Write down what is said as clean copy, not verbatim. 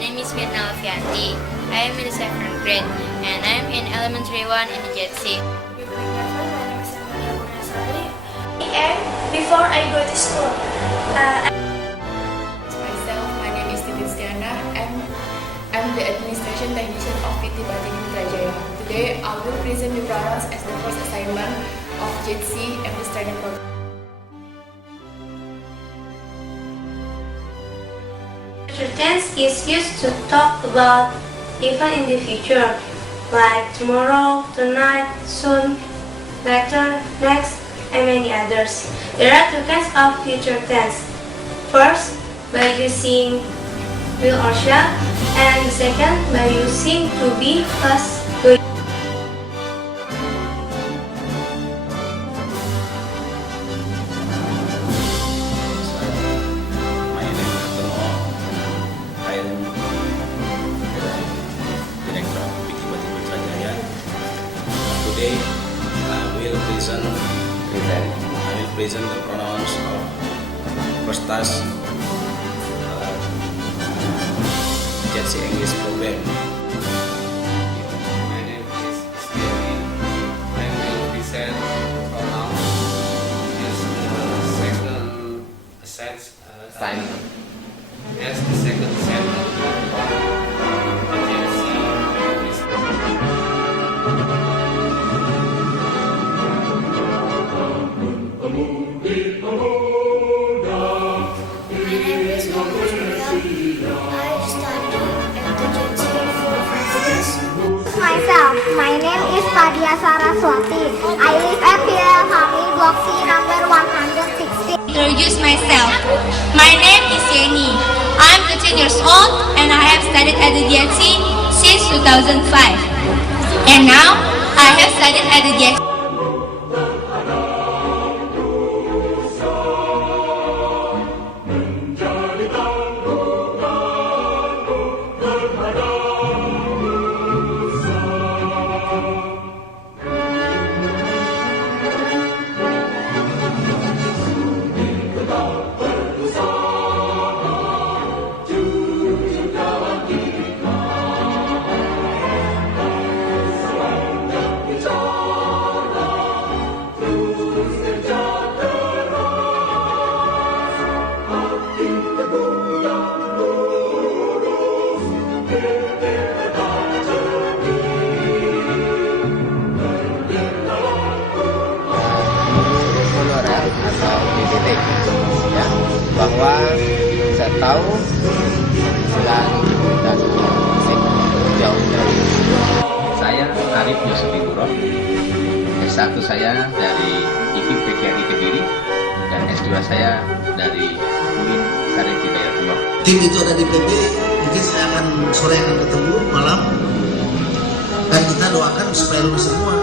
name is Mirna Alfianti. I am in the 7th grade and I am in elementary 1 in the JC. And before I go to school, Myself, my name is Titis Diana. I'm the administration technician of PT Batik Putrajaya. Today, I will present the pronouns as the first assignment of JC and the study program. future tense is used to talk about event in the future, like tomorrow, tonight, soon, later, next, and many others. There are two kinds of future tense. First, by using will or shall, and the second by using to be plus going. My name is Tomo. I am Director of PT Batik Putrajaya. Today, I will present the pronouns of first task JC English program. My name is Stevi. I will present pronouns as the second sentence. As the second sentence of JC English. Myself, my name is Padia Saraswati. I live at PL Hami, Block C, number 160. Introduce myself. My name is Yeni. I'm 13 years old and I have studied at the DXC since 2005. And now I have studied at the DXC. Honorer atau DBT ya, bahwa saya tahu Islam dan musik jauh dari Saya Arif Yusuf Iguro. S1 saya dari IPB PGRI Kediri dan S2 saya dari UIN Syarif Hidayatullah. Tim itu ada di PB, mungkin saya akan sore akan ketemu malam, dan kita doakan supaya lulus semua.